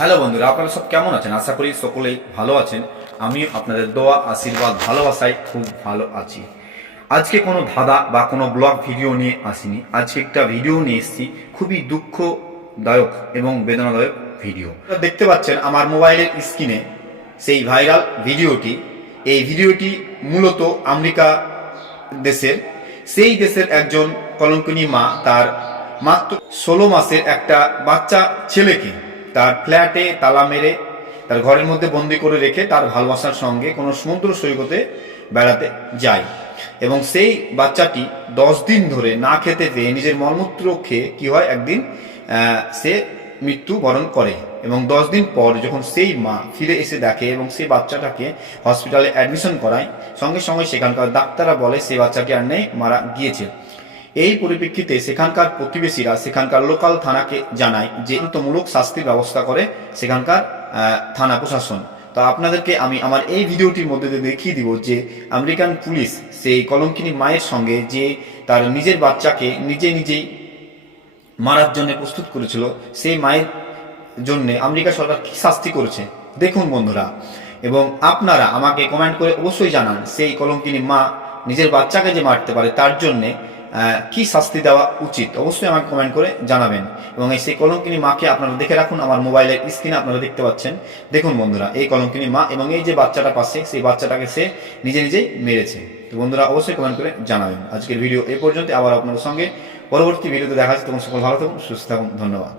Hello বন্ধুরা, আপনারা সব কেমন আছেন? আশা করি সকলেই ভালো আছেন। আমি আপনাদের দোয়া, আশীর্বাদ, ভালোবাসায় খুব ভালো আছি। আজকে কোনো ধাঁধা বা কোনো ব্লগ ভিডিও নিয়ে আসিনি। আজকে একটা ভিডিও নিয়ে এসেছি, খুবই দুঃখদায়ক এবং বেদনাদায়ক ভিডিও। দেখতে পাচ্ছেন আমার মোবাইলের স্ক্রিনে সেই ভাইরাল ভিডিওটি। এই ভিডিওটি মূলত আমেরিকা দেশের। সেই দেশের একজন কলঙ্কিনী মা তার মাত্র 16 মাসের একটা বাচ্চা ছেলেকে তার ফ্ল্যাটে তালা মেরে তার ঘরের মধ্যে বন্দি করে রেখে তার ভালোবাসার সঙ্গে কোনো সমুদ্র সৈকতে বেড়াতে যায়। এবং সেই বাচ্চাটি 10 দিন ধরে না খেতে পেয়ে নিজের মলমূত্র খেয়ে কি হয়, একদিন সে মৃত্যুবরণ করে। এবং 10 দিন পর যখন সেই মা ফিরে এসে দেখে এবং সেই বাচ্চাটাকে হসপিটালে অ্যাডমিশন করায়, সঙ্গে সঙ্গে সেখানকার ডাক্তাররা বলে সেই বাচ্চাটি আর নেই, মারা গিয়েছে। এই পরিপ্রেক্ষিতে সেখানকার প্রতিবেশীরা সেখানকার লোকাল থানাকে জানায় যে মূলক শাস্তির ব্যবস্থা করে সেখানকার থানা প্রশাসন। তো আপনাদেরকে আমি আমার এই ভিডিওটির মধ্যে দিয়ে দেখিয়ে দিব যে আমেরিকান পুলিশ সেই কলঙ্কিনী মায়ের সঙ্গে যে তার নিজের বাচ্চাকে নিজেই মারার জন্য প্রস্তুত করেছিল, সেই মায়ের জন্য আমেরিকা সরকার কি শাস্তি করেছে দেখুন বন্ধুরা। এবং আপনারা আমাকে কমেন্ট করে অবশ্যই জানান সেই কলঙ্কিনী মা নিজের বাচ্চাকে যে মারতে পারে তার জন্যে কি শাস্তি দেওয়া উচিত, অবশ্যই আমাকে কমেন্ট করে জানাবেন। এবং এই সেই কলঙ্কিনী মাকে আপনারা দেখে রাখুন, আমার মোবাইলের স্ক্রিনে আপনারা দেখতে পাচ্ছেন। দেখুন বন্ধুরা, এই কলঙ্কিনী মা এবং এই যে বাচ্চাটা পাশে, সেই বাচ্চাটাকে সে নিজেই মেরেছে। তো বন্ধুরা অবশ্যই কমেন্ট করে জানাবেন। আজকের ভিডিও এই পর্যন্ত, আবার আপনাদের সঙ্গে পরবর্তী ভিডিওতে দেখা যাচ্ছে। তখন সকল ভালো থাকুন, সুস্থ থাকুন, ধন্যবাদ।